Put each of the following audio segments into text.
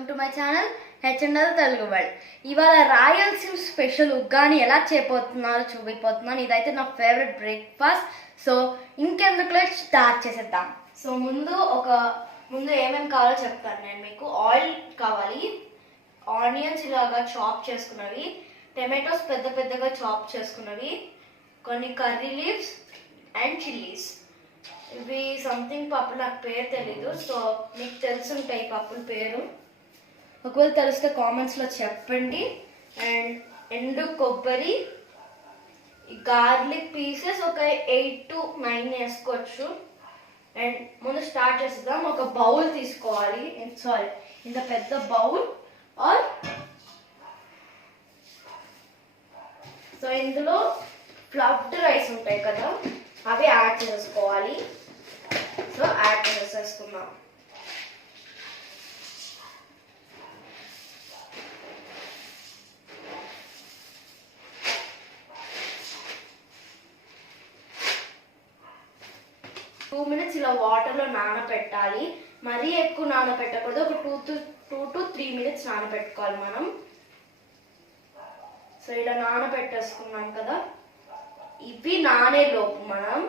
Welcome to my channel HNL Telugu world. ఇవాళ Rayalaseema special uggani ఎలా చేయబోతున్నారో చూపిపోతున్నాను. ఇదైతే నా ఫేవరెట్ బ్రేక్ఫాస్ట్. సో ఇంకెందుకులే స్టార్ట్ చేసేద్దాం. సో ముందు ఏమేమి కావాలో చెప్తాను నేను మీకు. ఆయిల్ కావాలి, ఆనియన్స్ ఇలాగా చాప్ చేసుకున్నవి, టమాటోస్ పెద్ద పెద్దగా చాప్ చేసుకున్నవి, కొన్ని కర్రీ లీవ్స్ అండ్ చిల్లీస్. ఇవి సంథింగ్ పప్పు, నాకు పేరు తెలీదు. సో మీకు తెలుసుంటాయి పప్పుల పేరు, ఒకవేళ తెలిస్తే కామెంట్స్లో చెప్పండి. అండ్ ఎండు కొబ్బరి, గార్లిక్ పీసెస్ ఒక 8 to 9 వేసుకోవచ్చు. అండ్ ముందు స్టార్ట్ చేద్దాం. ఒక బౌల్ తీసుకోవాలి, ఇంత పెద్ద బౌల్. ఆర్ సో ఇందులో ఫ్లఫ్డ్ రైస్ ఉంటాయి కదా, అవి యాడ్ చేసుకోవాలి. సో యాడ్ చేసేసుకుందాం. టూ మినిట్స్ ఇలా వాటర్లో నానబెట్టాలి. మరీ ఎక్కువ నానబెట్టకూడదు, ఒక 2 to 3 minutes నానబెట్టుకోవాలి మనం. సో ఇలా నానబెట్టేసుకున్నాం కదా, ఇవి నానే లోపు మనం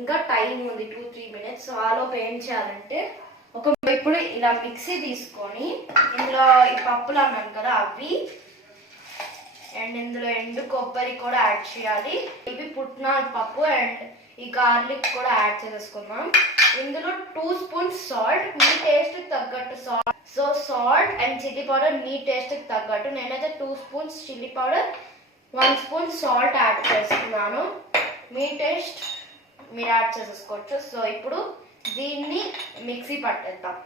ఇంకా టైం ఉంది 2-3 minutes. సో ఆలోపు ఏం చేయాలంటే ఇప్పుడు ఇలా మిక్సీ తీసుకొని ఇందులో ఈ పప్పులు అన్నాను కదా అవి, అండ్ ఇందులో ఎండు కొబ్బరి కూడా యాడ్ చేయాలి. ఇవి పుట్నాల పప్పు అండ్ ఈ గార్లిక్ కూడా యాడ్ చేసేసుకుందాం. ఇందులో 2 spoons సాల్ట్, మీ టేస్ట్కి తగ్గట్టు salt. So salt and chilli powder మీ టేస్ట్కి తగ్గట్టు. నేనైతే 2 spoons chilli powder, 1 spoon salt add చేసుకున్నాను. మీ టేస్ట్ మీరు యాడ్ చేసేసుకోవచ్చు. సో ఇప్పుడు దీన్ని మిక్సీ పట్టేద్దాం.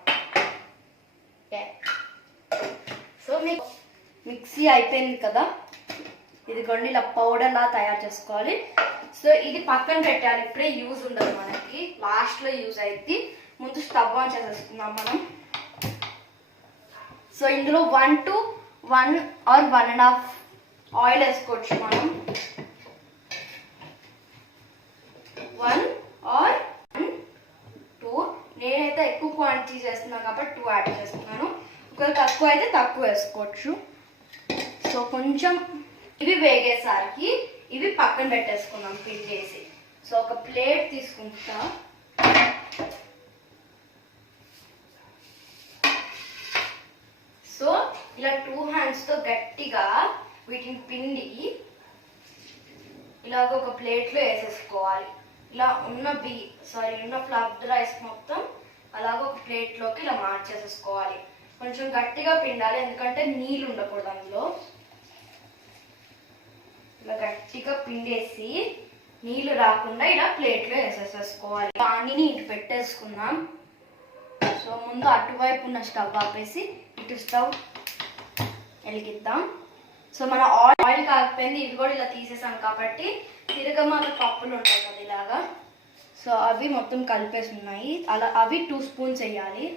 సో మీకు మిక్సీ అయిపోయింది కదా, ఇదిగోండి ఇలా పౌడర్ లా తయారు చేసుకోవాలి. సో ఇది పక్కన పెట్టాలి, ఇప్పుడే యూజ్ ఉండదు మనకి, లాస్ట్లో యూజ్ అయింది. ముందు స్టవ్ ఆన్ చేసేసుకుందాం మనం. సో ఇందులో 1 to 1 or 1.5 ఆయిల్ వేసుకోవచ్చు మనం. 1 or 2. నేనైతే ఎక్కువ క్వాంటిటీ చేస్తున్నాను కాబట్టి 2 యాడ్ చేస్తున్నాను. ఒకవేళ తక్కువ అయితే తక్కువ వేసుకోవచ్చు. సో కొంచెం ఇవి వేగేసరికి ఇవి పక్కన పెట్టేసుకున్నాం పిల్ చేసి. సో ఒక ప్లేట్ తీసుకుంటా. సో ఇలా 2 handsతో గట్టిగా వీటిని పిండి ఇలాగ ఒక ప్లేట్లో వేసేసుకోవాలి. ఇలా ఉన్న ఫ్లఫ్డ్ రైస్ మొత్తం అలాగ ఒక ప్లేట్లోకి ఇలా మార్చేసేసుకోవాలి. కొంచెం గట్టిగా పిండాలి, ఎందుకంటే నీళ్ళు ఉండకూడదు అందులో. ఇలా గట్టిగా పిండేసి నీళ్ళు రాకుండా ఇలా ప్లేట్లో వేసేసేసుకోవాలి. పానీని ఇటు పెట్టేసుకుందాం. సో ముందు అటువైపు ఉన్న స్టవ్ ఆపేసి ఇటు స్టవ్ వెలిగిద్దాం. సో మన ఆయిల్ కాకపోయింది, ఇది కూడా ఇలా తీసేసాం కాబట్టి తిరగమాల పప్పులు ఉంటాయి కదా ఇలాగా. సో అవి మొత్తం కలిపేసి ఉన్నాయి, అలా అవి 2 spoons వేయాలి.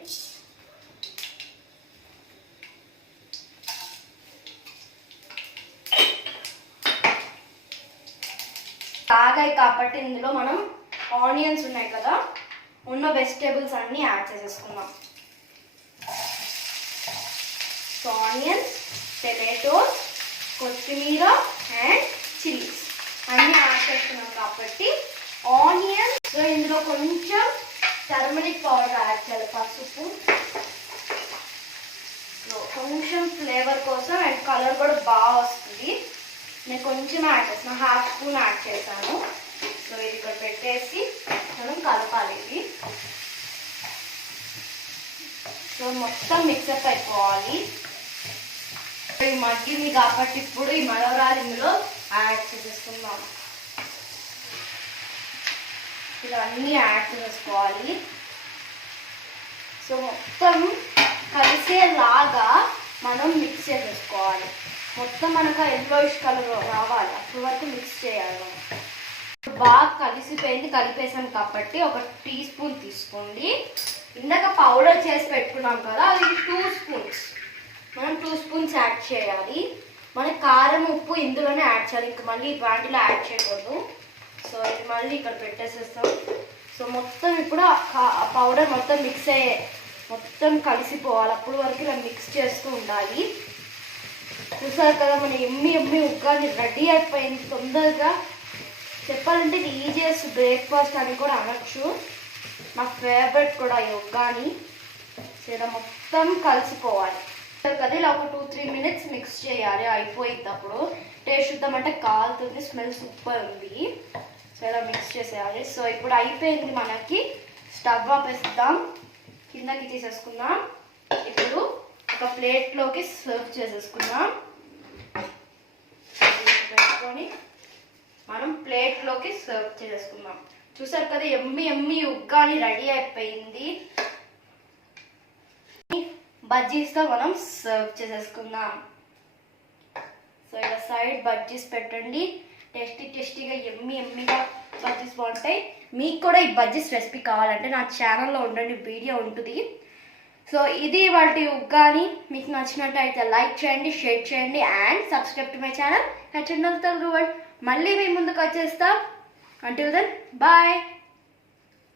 తాగాయి కాబట్టి ఇందులో మనం ఆనియన్స్ ఉన్నాయి కదా, ఉన్న వెజిటేబుల్స్ అన్నీ యాడ్ చేసేసుకుందాం. సో ఆనియన్స్, టమాటోస్, కొత్తిమీర అండ్ చిల్లీస్ అన్నీ యాడ్ చేస్తున్నాం కాబట్టి ఆనియన్స్. సో ఇందులో కొంచెం టర్మరిక్ పౌడర్ యాడ్ చేయాలి, పసుపు. సో కొంచెం ఫ్లేవర్ కోసం అండ్ కలర్ కూడా బాగా వస్తుంది. నేను కొంచెం యాడ్ చేస్తాను, 1/2 spoon యాడ్ చేశాను. సో ఇది ఇక్కడ పెట్టేసి మనం కలపాలి ఇది. సో మొత్తం మిక్సప్ అయిపోవాలి. ఈ మగ్గింది కాబట్టి ఇప్పుడు ఈ మరవరాలు ఇందులో యాడ్ చేసేసుకుందాం. ఇలా అన్నీ యాడ్ చేసుకోవాలి. సో మొత్తం కలిసేలాగా మనం మిక్స్ చేసేసుకోవాలి. మొత్తం మనకు ఎల్లోయిష్ కలర్ రావాలి, అప్పటి వరకు మిక్స్ చేయాలి మనం. బాగా కలిసిపోయింది, కలిపేసాం కాబట్టి ఒక టీ స్పూన్ తీసుకోండి. ఇందాక పౌడర్ చేసి పెట్టుకున్నాం కదా, అది 2 spoons. మనం 2 spoons యాడ్ చేయాలి. మనకి కారం ఉప్పు ఇందులోనే యాడ్ చేయాలి, ఇంకా మళ్ళీ వాటిలో యాడ్ చేయకూడదు. సో ఇది మళ్ళీ ఇక్కడ పెట్టేసేస్తాం. సో మొత్తం ఇప్పుడు పౌడర్ మొత్తం మిక్స్ మొత్తం కలిసిపోవాలి. అప్పుడు వరకు ఇలా మిక్స్ చేస్తూ ఉండాలి. చూసారు కదా మన ఎమ్మి ఉగ్గాని రెడీ అయిపోయింది. తొందరగా చెప్పాలంటే ఇది ఈజియెస్ట్ బ్రేక్ఫాస్ట్ అని కూడా అనొచ్చు. నా ఫేవరెట్ కూడా ఈ ఉగ్గాని. ఇలా మొత్తం కలిసిపోవాలి కదా. ఇలా ఒక 2-3 minutes మిక్స్ చేయాలి. అయిపోయింది. అప్పుడు టేస్ట్ చూద్దామంటే కాలుతుంది. స్మెల్ సూపర్ ఉంది. సో ఇలా మిక్స్ చేసేయాలి. సో ఇప్పుడు అయిపోయింది. మనకి స్టవ్ ఆపేస్తాం. కిందకి తీసేసుకుందాం. ఇప్పుడు ఒక ప్లేట్లోకి సర్వ్ చేసేసుకుందాం. పెట్టుకొని మనం ప్లేట్లోకి సర్వ్ చేసేసుకుందాం. చూసారు కదా ఎమ్మి ఉగ్గాని రెడీ అయిపోయింది. బజ్జీస్తో మనం సర్వ్ చేసేసుకుందాం. సో ఇలా సైడ్ బజ్జీస్ పెట్టండి. టేస్టీగా ఎమ్మిగా బజ్జీస్ బాగుంటాయి. మీకు కూడా ఈ బజ్జీస్ రెసిపీ కావాలంటే నా ఛానల్లో ఉండండి, వీడియో ఉంటుంది. సో ఇది వాటి ఉగ్గాని. మీకు నచ్చినట్టయితే లైక్ చేయండి, షేర్ చేయండి and subscribe to my channel. మళ్ళీ మీ ముందుకు వచ్చేస్తా. Until then bye.